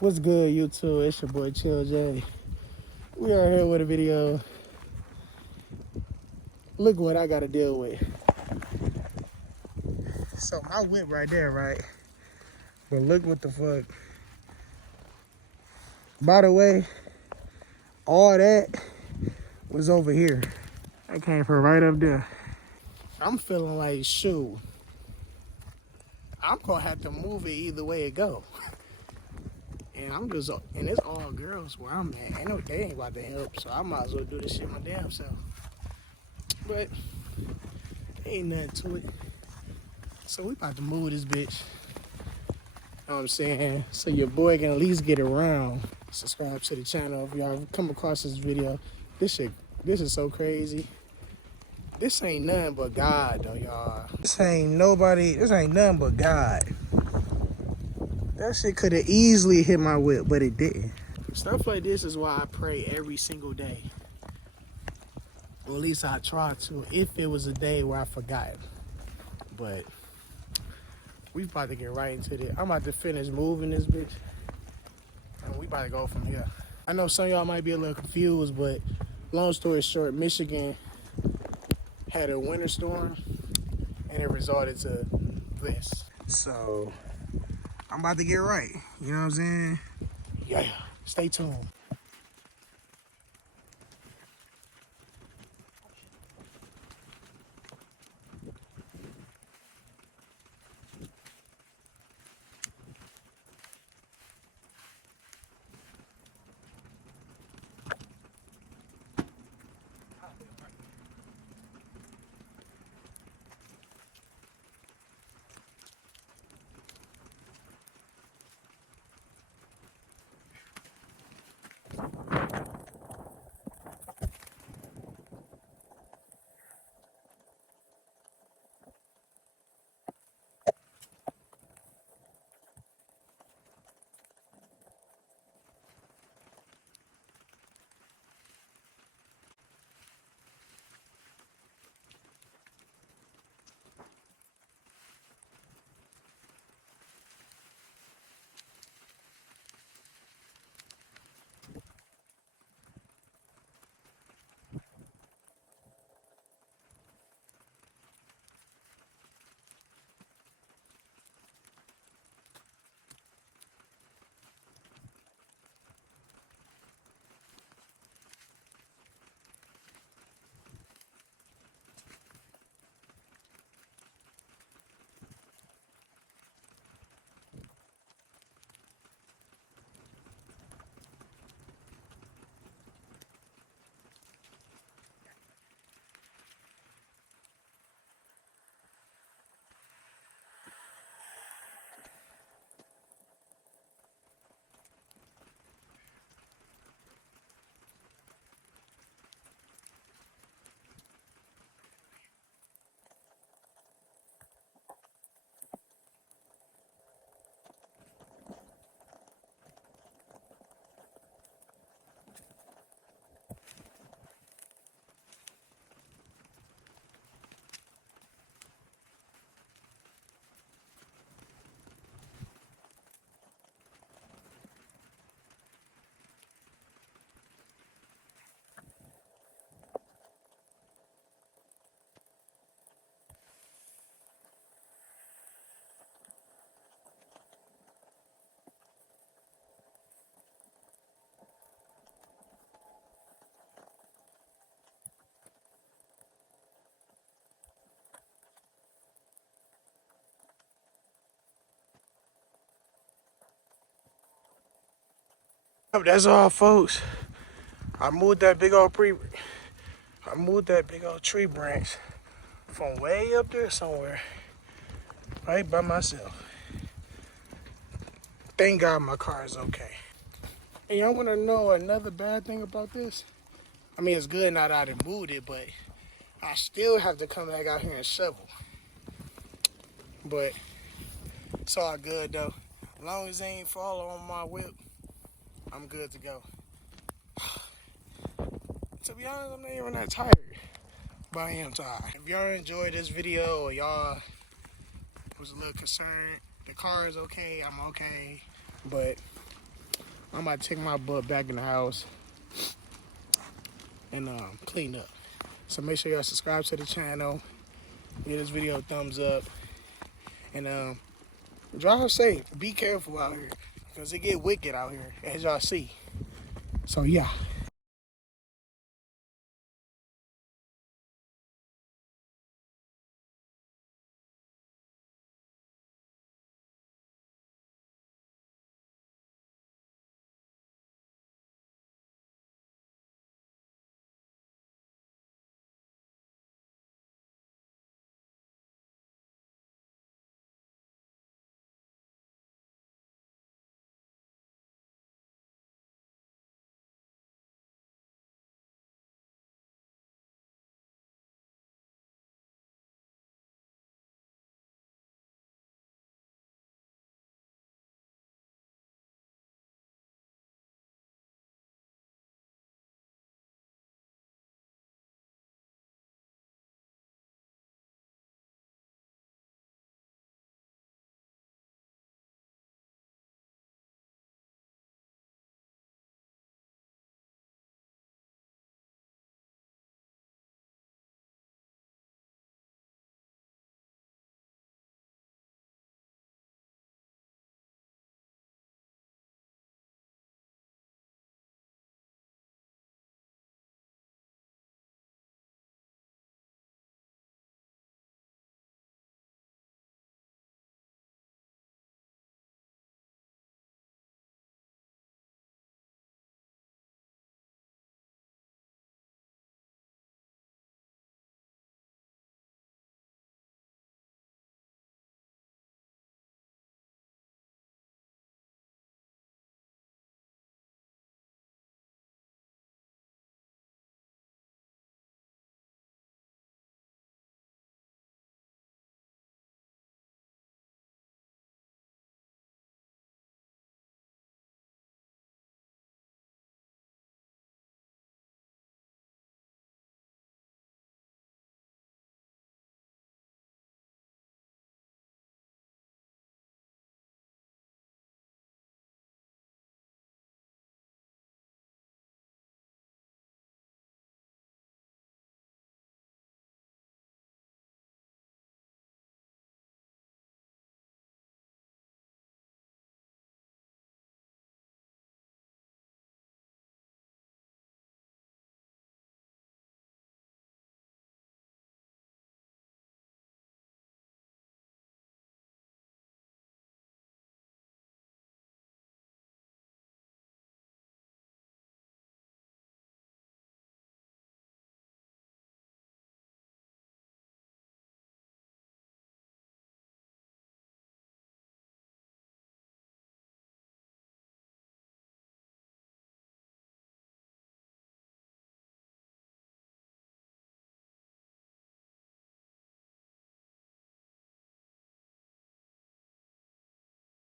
What's good, YouTube? It's your boy ChillJayyy. We are here with a video. Look what I gotta deal with. So my whip right there, right? But look what the fuck. By the way, all that was over here. I came from right up there. I'm feeling like, shoot, I'm gonna have to move it either way it go. And it's all girls where I'm at. I know they ain't about to help, so I might as well do this shit my damn self. But ain't nothing to it. So we about to move this bitch. Know what I'm saying? So your boy can at least get around. Subscribe to the channel if y'all come across this video. This is so crazy. This ain't nothing but God though, y'all. This ain't nothing but God. That shit could have easily hit my whip, but it didn't. Stuff like this is why I pray every single day. Or at least I try to, if it was a day where I forgot. But we about to get right into it. I'm about to finish moving this bitch. And we about to go from here. I know some of y'all might be a little confused, but long story short, Michigan had a winter storm and it resulted to this. So I'm about to get right. You know what I'm saying? Yeah. Stay tuned. That's all, folks. I moved that big old tree branch from way up there somewhere, right by myself. Thank God my car is okay. And y'all wanna know another bad thing about this? I mean, it's good now that I done moved it, but I still have to come back out here and shovel. But it's all good though. As long as they ain't fall on my whip, I'm good to go. To be honest, I'm not even that tired, but I am tired. If y'all enjoyed this video or y'all was a little concerned, the car is okay, I'm okay, but I'm about to take my butt back in the house and clean up. So make sure y'all subscribe to the channel, give this video a thumbs up, and drive safe. Be careful out here, because it get wicked out here, as y'all see. So yeah.